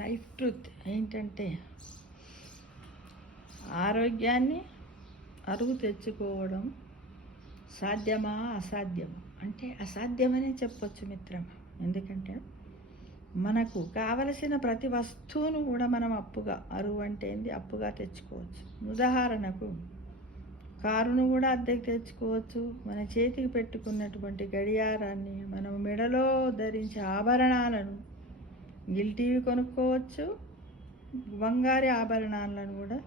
Life truth ఏంటంటే ఆరోగ్యాన్ని అరువు తెచ్చుకోవడం సాధ్యమా అసాధ్యమా అంటే అసాధ్యమనే చెప్పొచ్చు మిత్రమా. ఎందుకంటే మనకు కావలసిన ప్రతి వస్తువును కూడా మనం అరువు అంటే ఏంది, అప్పుగా తెచ్చుకోవచ్చు. ఉదాహరణకు కారును కూడా అద్దెకి తెచ్చుకోవచ్చు. మన చేతికి పెట్టుకున్నటువంటి గడియారాన్ని, మనం మెడలో ధరించే ఆభరణాలను, గిల్టీవి కొనుక్కోవచ్చు. బంగారు ఆభరణాలను కూడా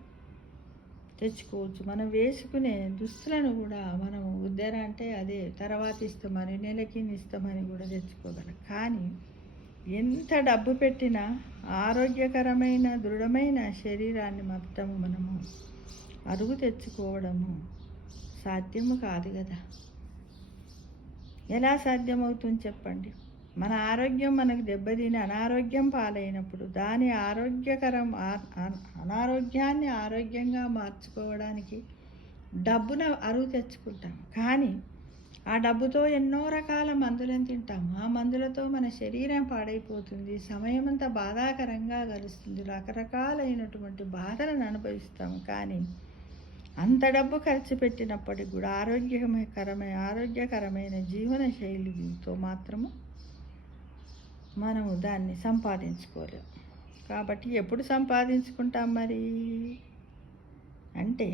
తెచ్చుకోవచ్చు. మనం వేసుకునే దుస్తులను కూడా మనం ఉద్దర అంటే అదే తర్వాత ఇస్తామని, నెలకి ఇస్తామని కూడా తెచ్చుకోగలం. కానీ ఎంత డబ్బు పెట్టినా ఆరోగ్యకరమైన దృఢమైన శరీరాన్ని మొత్తం మనము అరుగు తెచ్చుకోవడము సాధ్యము కాదు కదా. ఎలా సాధ్యమవుతుంది చెప్పండి? మన ఆరోగ్యం మనకు దెబ్బతిని అనారోగ్యం పాలైనప్పుడు దాని అనారోగ్యాన్ని ఆరోగ్యంగా మార్చుకోవడానికి డబ్బున అరువు తెచ్చుకుంటాం. కానీ ఆ డబ్బుతో ఎన్నో రకాల మందులను తింటాం. ఆ మందులతో మన శరీరం పాడైపోతుంది. సమయం అంతా బాధాకరంగా గడుస్తుంది. రకరకాలైనటువంటి బాధలను అనుభవిస్తాం. కానీ అంత డబ్బు ఖర్చు పెట్టినప్పటికి కూడా ఆరోగ్యకరమైన జీవన శైలితో మాత్రము మనము దాన్ని సంపాదించుకోలేము. కాబట్టి ఎప్పుడు సంపాదించుకుంటాం మరి అంటే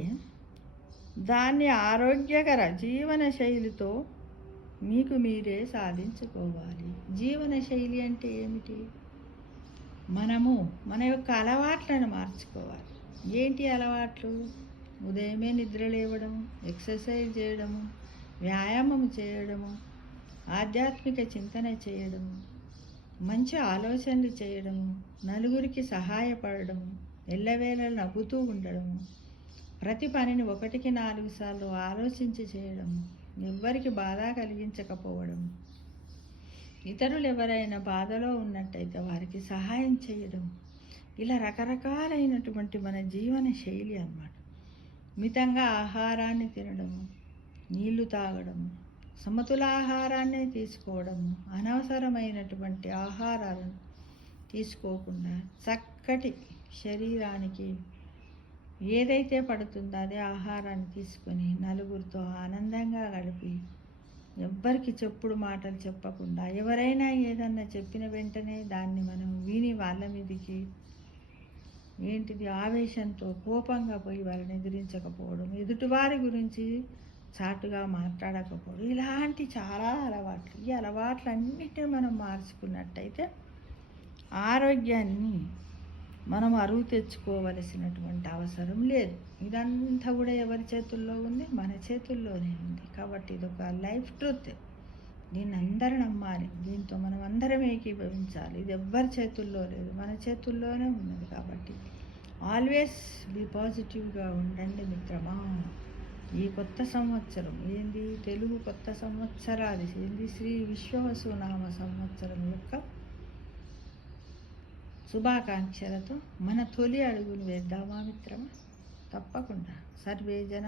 దాన్ని ఆరోగ్యకర జీవన శైలితో మీకు మీరే సాధించుకోవాలి. జీవన శైలి అంటే ఏమిటి? మనము మన యొక్క అలవాట్లను మార్చుకోవాలి. ఏంటి అలవాట్లు? ఉదయమే నిద్ర లేవడము, ఎక్సర్సైజ్ చేయడము, వ్యాయామం చేయడము, ఆధ్యాత్మిక చింతన చేయడము, మంచి ఆలోచనలు చేయడము, నలుగురికి సహాయపడడము, ఎల్లవేళ నవ్వుతూ ఉండడము, ప్రతి పనిని 1కి 4 సార్లు ఆలోచించి చేయడము, ఎవ్వరికి బాధ కలిగించకపోవడము, ఇతరులు ఎవరైనా బాధలో ఉన్నట్టయితే వారికి సహాయం చేయడం, ఇలా రకరకాలైనటువంటి మన జీవన శైలి అన్నమాట. మితంగా ఆహారాన్ని తినడము, నీళ్లు తాగడము, సమతులాహారాన్ని తీసుకోవడము, అనవసరమైనటువంటి ఆహారాలను తీసుకోకుండా చక్కటి శరీరానికి ఏదైతే పడుతుందో అదే ఆహారాన్ని తీసుకొని నలుగురితో ఆనందంగా గడిపి ఎవ్వరికి చెప్పుడు మాటలు చెప్పకుండా, ఎవరైనా ఏదన్నా చెప్పిన వెంటనే దాన్ని మనం విని వాళ్ళ మీదకి ఆవేశంతో కోపంగా పోయి వాళ్ళని ఎదిరించకపోవడం, ఎదుటివారి గురించి చాటుగా మాట్లాడకపోవడం, ఇలాంటి చాలా అలవాట్లు. ఈ అలవాట్లన్నిటిని మనం మార్చుకున్నట్టయితే ఆరోగ్యాన్ని మనం అరువు తెచ్చుకోవలసినటువంటి అవసరం లేదు. ఇదంతా కూడా ఎవరి చేతుల్లో ఉంది? మన చేతుల్లోనే ఉంది. కాబట్టి ఇది ఒక లైఫ్ ట్రూత్. దీన్ని అందరూ నమ్మాలి. దీంతో మనం అందరం ఏకీభవించాలి. ఇది ఎవ్వరి చేతుల్లో లేదు, మన చేతుల్లోనే ఉన్నది. కాబట్టి ఆల్వేస్ బీ పాజిటివ్గా ఉండండి మిత్రమా. ఈ కొత్త సంవత్సరం ఏంది? తెలుగు కొత్త సంవత్సరాది ఏంది? శ్రీ విశ్వవసునామ సంవత్సరం యొక్క శుభాకాంక్షలతో మన తొలి అడుగును వేద్దామా మిత్రమా? తప్పకుండా. సర్వే జన